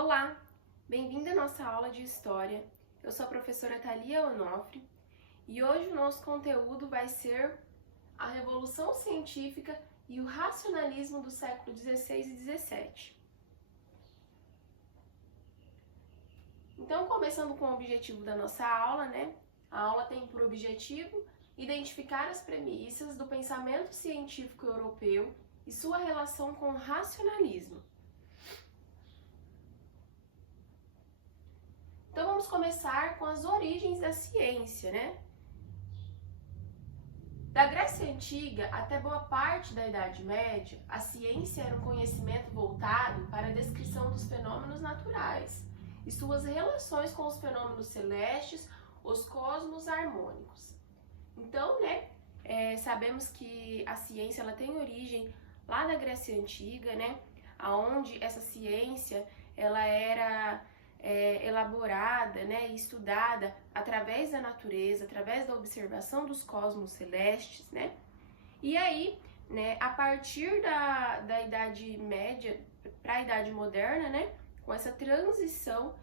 Olá, bem-vindo à nossa aula de História. Eu sou a professora Thalia Onofre e hoje o nosso conteúdo vai ser a Revolução Científica e o Racionalismo do século XVI e XVII. Então, começando com o objetivo da nossa aula, A aula tem por objetivo identificar as premissas do pensamento científico europeu e sua relação com o racionalismo. Então vamos começar com as origens da ciência, Da Grécia Antiga até boa parte da Idade Média, a ciência era um conhecimento voltado para a descrição dos fenômenos naturais e suas relações com os fenômenos celestes, os cosmos harmônicos. Então, sabemos que a ciência ela tem origem lá da Grécia Antiga, Aonde essa ciência ela era elaborada, e estudada através da natureza, através da observação dos cosmos celestes, E aí, a partir da Idade Média para a Idade Moderna, com essa transição,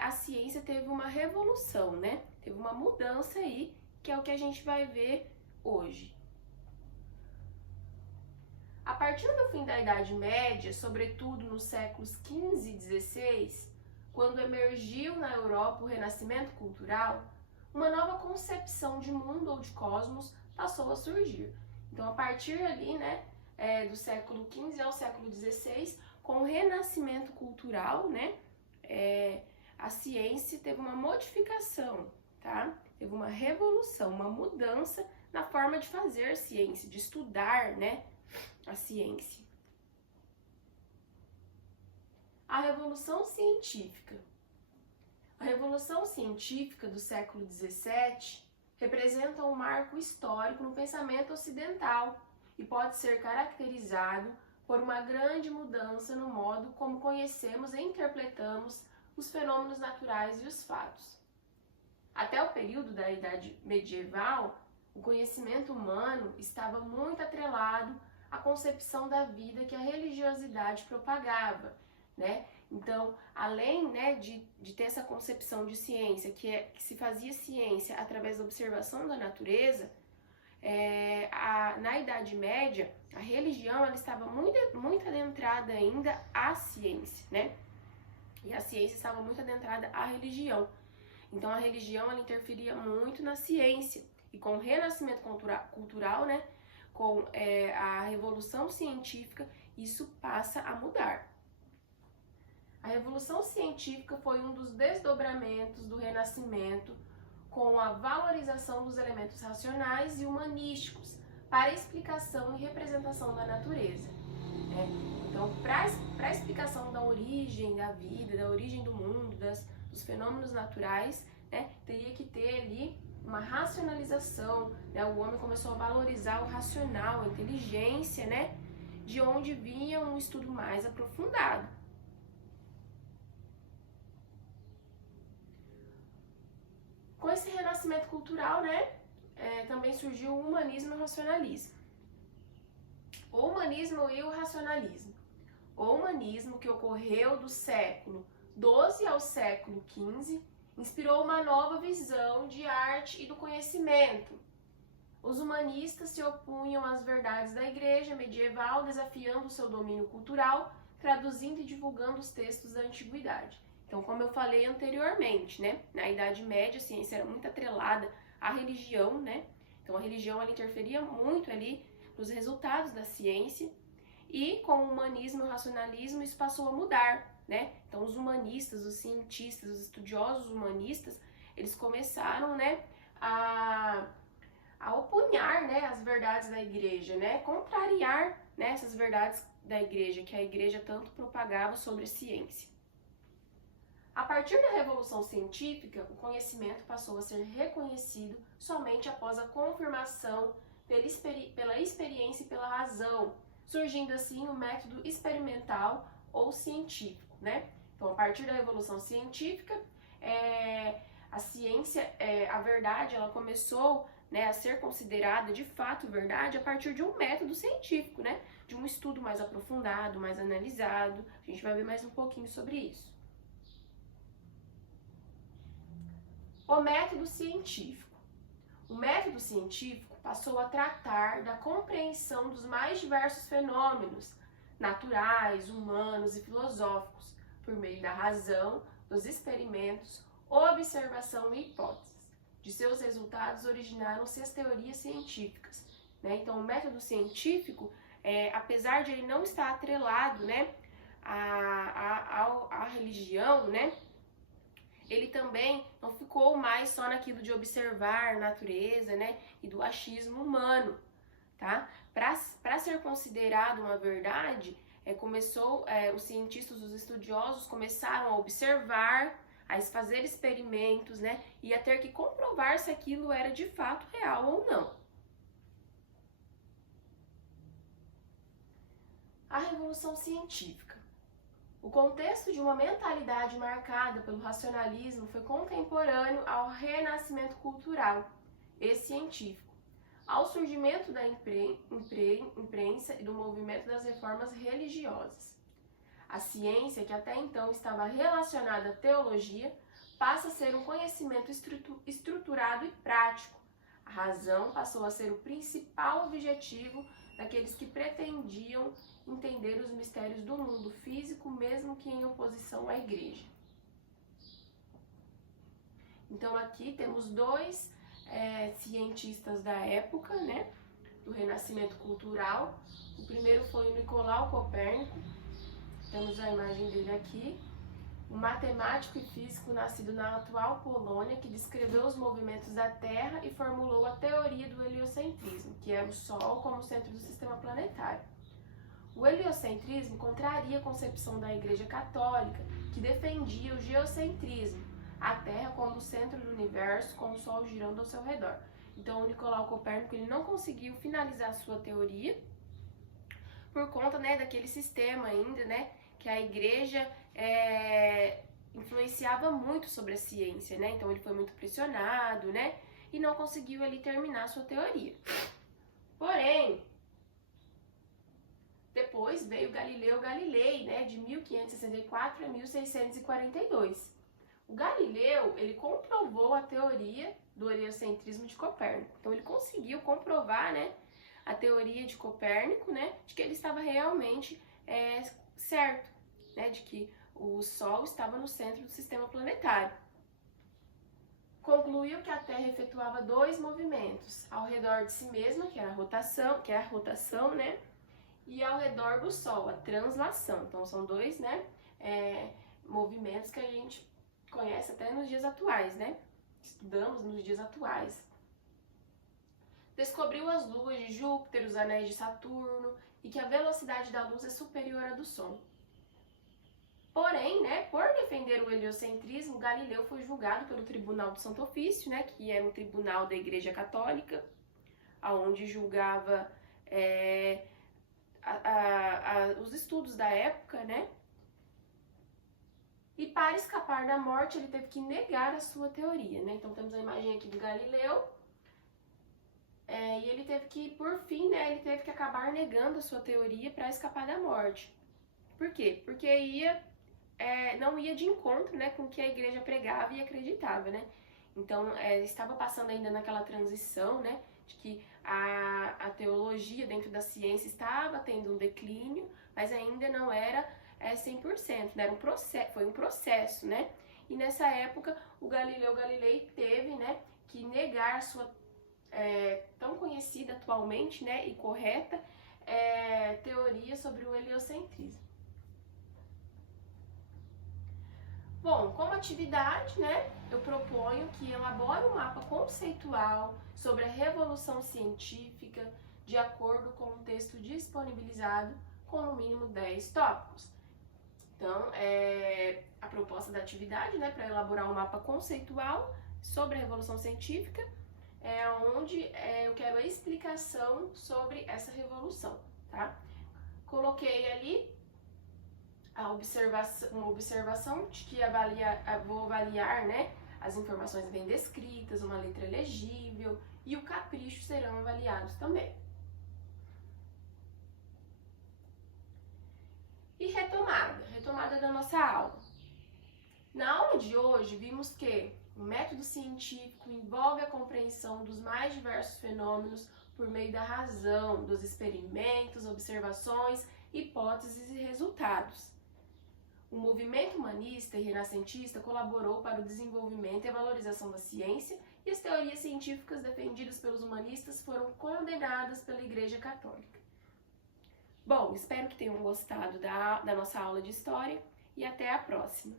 a ciência teve uma revolução, Teve uma mudança aí, que é o que a gente vai ver hoje. A partir do fim da Idade Média, sobretudo nos séculos XV e XVI, quando emergiu na Europa o Renascimento cultural, uma nova concepção de mundo ou de cosmos passou a surgir. Então, a partir ali, do século XV ao século XVI, com o Renascimento cultural, a ciência teve uma modificação, Teve uma revolução, uma mudança na forma de fazer ciência, de estudar, a ciência. A Revolução Científica. A Revolução Científica do século XVII representa um marco histórico no pensamento ocidental e pode ser caracterizado por uma grande mudança no modo como conhecemos e interpretamos os fenômenos naturais e os fatos. Até o período da Idade Medieval, o conhecimento humano estava muito atrelado à concepção da vida que a religiosidade propagava, Então, além de ter essa concepção de ciência, que se fazia ciência através da observação da natureza, na Idade Média, a religião ela estava muito adentrada ainda à ciência, E a ciência estava muito adentrada à religião. Então, a religião ela interferia muito na ciência. E com o renascimento cultural, com a revolução científica, isso passa a mudar. A Revolução Científica foi um dos desdobramentos do Renascimento com a valorização dos elementos racionais e humanísticos para a explicação e representação da natureza. Então, para a explicação da origem da vida, da origem do mundo, dos fenômenos naturais, teria que ter ali uma racionalização, O homem começou a valorizar o racional, a inteligência, De onde vinha um estudo mais aprofundado. Com esse renascimento cultural, também surgiu o humanismo e o racionalismo. O humanismo e o racionalismo. O humanismo, que ocorreu do século XII ao século XV, inspirou uma nova visão de arte e do conhecimento. Os humanistas se opunham às verdades da igreja medieval, desafiando o seu domínio cultural, traduzindo e divulgando os textos da antiguidade. Então, como eu falei anteriormente, na Idade Média a ciência era muito atrelada à religião, Então, a religião ela interferia muito ali nos resultados da ciência e com o humanismo e o racionalismo isso passou a mudar, Então, os humanistas, os cientistas, os estudiosos humanistas, eles começaram, a opunhar, as verdades da igreja, contrariar, essas verdades da igreja, que a igreja tanto propagava sobre a ciência. A partir da Revolução Científica, o conhecimento passou a ser reconhecido somente após a confirmação pela experiência e pela razão, surgindo assim o método experimental ou científico, Então, a partir da Revolução Científica, a ciência, a verdade, ela começou né, a ser considerada de fato verdade a partir de um método científico, né, de um estudo mais aprofundado, mais analisado. A gente vai ver mais um pouquinho sobre isso. O método científico. O método científico passou a tratar da compreensão dos mais diversos fenômenos naturais, humanos e filosóficos por meio da razão, dos experimentos, observação e hipóteses. De seus resultados originaram-se as teorias científicas, né? Então, o método científico, apesar de ele não estar atrelado, né, à religião, né, ele também não ficou mais só naquilo de observar a natureza, né, e do achismo humano, tá? Para ser considerado uma verdade, os cientistas, os estudiosos começaram a observar, a fazer experimentos, né, e a ter que comprovar se aquilo era de fato real ou não. A Revolução Científica. O contexto de uma mentalidade marcada pelo racionalismo foi contemporâneo ao renascimento cultural e científico, ao surgimento da imprensa e do movimento das reformas religiosas. A ciência, que até então estava relacionada à teologia, passa a ser um conhecimento estruturado e prático. A razão passou a ser o principal objetivo daqueles que pretendiam entender os mistérios do mundo físico, mesmo que em oposição à igreja. Então aqui temos dois cientistas da época, né, do Renascimento Cultural. O primeiro foi o Nicolau Copérnico, temos a imagem dele aqui, um matemático e físico nascido na atual Polônia, que descreveu os movimentos da Terra e formulou a teoria do heliocentrismo, que é o Sol como centro do sistema planetário. O heliocentrismo contraria a concepção da Igreja Católica, que defendia o geocentrismo, a Terra como o centro do universo, com o Sol girando ao seu redor. Então, o Nicolau Copérnico ele não conseguiu finalizar a sua teoria por conta, né, daquele sistema ainda, né, que a Igreja influenciava muito sobre a ciência, né? Então, ele foi muito pressionado, né, e não conseguiu ali terminar a sua teoria. Porém, depois veio Galileu Galilei, né, de 1564 a 1642. O Galileu, ele comprovou a teoria do heliocentrismo de Copérnico. Então, ele conseguiu comprovar, né, a teoria de Copérnico, né, de que ele estava realmente certo, né, de que o Sol estava no centro do sistema planetário. Concluiu que a Terra efetuava dois movimentos, ao redor de si mesma, que é a rotação, né, e ao redor do Sol, a translação. Então, são dois, né, movimentos que a gente conhece até nos dias atuais, né? Estudamos nos dias atuais. Descobriu as luas de Júpiter, os anéis de Saturno, e que a velocidade da luz é superior à do som. Porém, né, por defender o heliocentrismo, Galileu foi julgado pelo Tribunal do Santo Ofício, né, que era um tribunal da Igreja Católica, onde julgava os estudos da época, né? E para escapar da morte, ele teve que negar a sua teoria, né? Então, temos a imagem aqui do Galileu. E ele teve que, por fim, né? Ele teve que acabar negando a sua teoria para escapar da morte. Por quê? Porque não ia de encontro, né, com o que a igreja pregava e acreditava, né? Então, estava passando ainda naquela transição, né? De que a teologia dentro da ciência estava tendo um declínio, mas ainda não era 100%, né? Foi um processo, né? E nessa época o Galileu Galilei teve, né, que negar sua tão conhecida atualmente, né, e correta teoria sobre o heliocentrismo. Bom, como atividade, né, eu proponho que elabore um mapa conceitual sobre a revolução científica de acordo com o texto disponibilizado com no mínimo 10 tópicos. Então, a proposta da atividade, né, para elaborar um mapa conceitual sobre a Revolução Científica, onde eu quero a explicação sobre essa revolução, tá? Coloquei ali uma observação de que vou avaliar, né, as informações bem descritas, uma letra legível e o capricho serão avaliados também. E retomada da nossa aula. Na aula de hoje, vimos que o método científico envolve a compreensão dos mais diversos fenômenos por meio da razão, dos experimentos, observações, hipóteses e resultados. O movimento humanista e renascentista colaborou para o desenvolvimento e a valorização da ciência, e as teorias científicas defendidas pelos humanistas foram condenadas pela Igreja Católica. Bom, espero que tenham gostado da nossa aula de História e até a próxima!